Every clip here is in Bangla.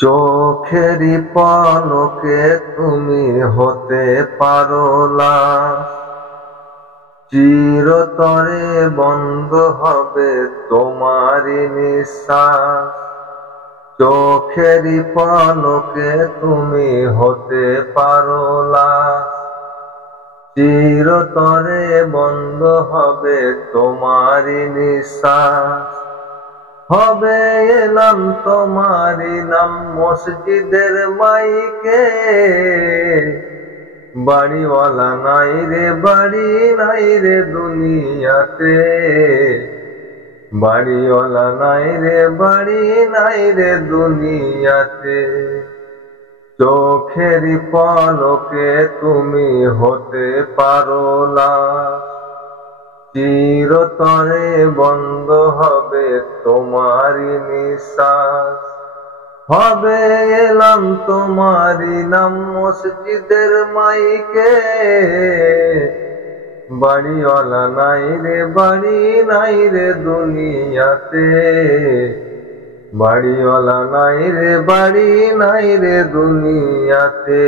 চোখেরই পলকে তুমি হতে পারো লাশ, চিরতরে বন্ধ হবে তোমারই নিঃশ্বাস। চোখেরই পলকে তুমি হতে পারো লাশ, চিরতরে বন্ধ হবে তোমারই নিঃশ্বাস। হবে এলাম তোমারই নাম মসজিদের মাইকে, বাড়িওয়ালা নাই রে বাড়ি নাই রে দুনিয়াতে, বাড়িওয়ালা নাই রে বাড়ি নাই রে দুনিয়াতে। চোখেরই পলকে তুমি হতে পারো লাশ, চিরতরে বন্ধ হবে তোমারই নিঃশ্বাস। হবে এলাম তোমারই নাম মসজিদের মাইকে, বাড়িওয়ালা নাই রে বাড়ি নাই রে দুনিয়াতে, বাড়িওয়ালা নাই রে বাড়ি নাই রে দুনিয়াতে,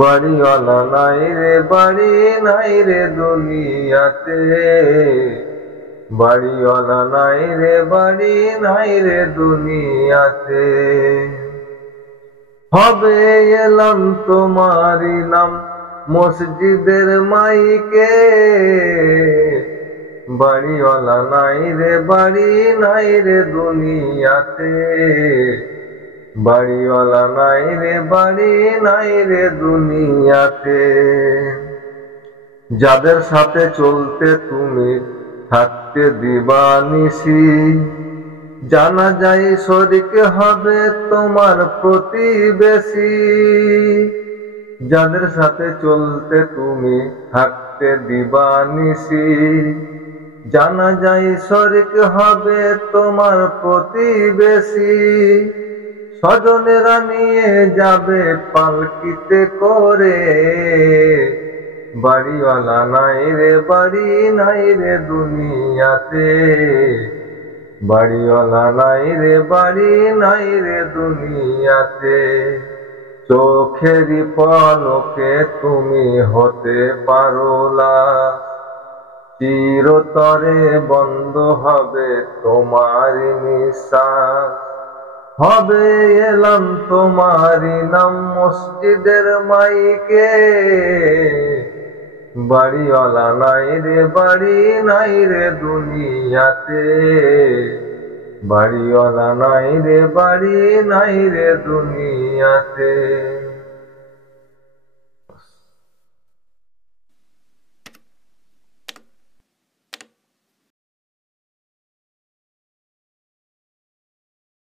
বাড়িওয়ালা নাই রে বাড়ি নাই রে দুনিয়াতে, বাড়িওয়ালা নাই রে বাড়ি নাই রে দুনিয়াতে। হবে এলাম তোমারই নাম মসজিদের মাইকে, বাড়িওয়ালা নাই রে বাড়ি নাই রে দুনিয়াতে, বাড়িওয়ালা নাই রে বাড়ি নাই রে দুনিয়াতে। যাদের সাথে চলতে তুমি থাকতে দিবানিশি, জানা যায় শরিক হবে তোমার প্রতিবেশী। যাদের সাথে চলতে তুমি থাকতে দিবানিশি, জানা যায় শরিক হবে তোমার প্রতিবেশী। স্বজনেরা নিয়ে যাবে পালকিতে করে, বাড়িওয়ালা নাই রে বাড়ি নাই রে দুনিয়াতে, বাড়িওয়ালা নাই রে বাড়ি নাই রে দুনিয়াতে। চোখেরই পলকে তুমি হতে পারো লাশ, চিরতরে বন্ধ হবে তোমারই নিঃশ্বাস। হবে এলাম তোমারই নাম মসজিদের মাইকে, বাড়িওয়ালা নাই রে বাড়ি নাই রে দুনিয়াতে, বাড়িওয়ালা নাই রে বাড়ি নাই রে দুনিয়াতে।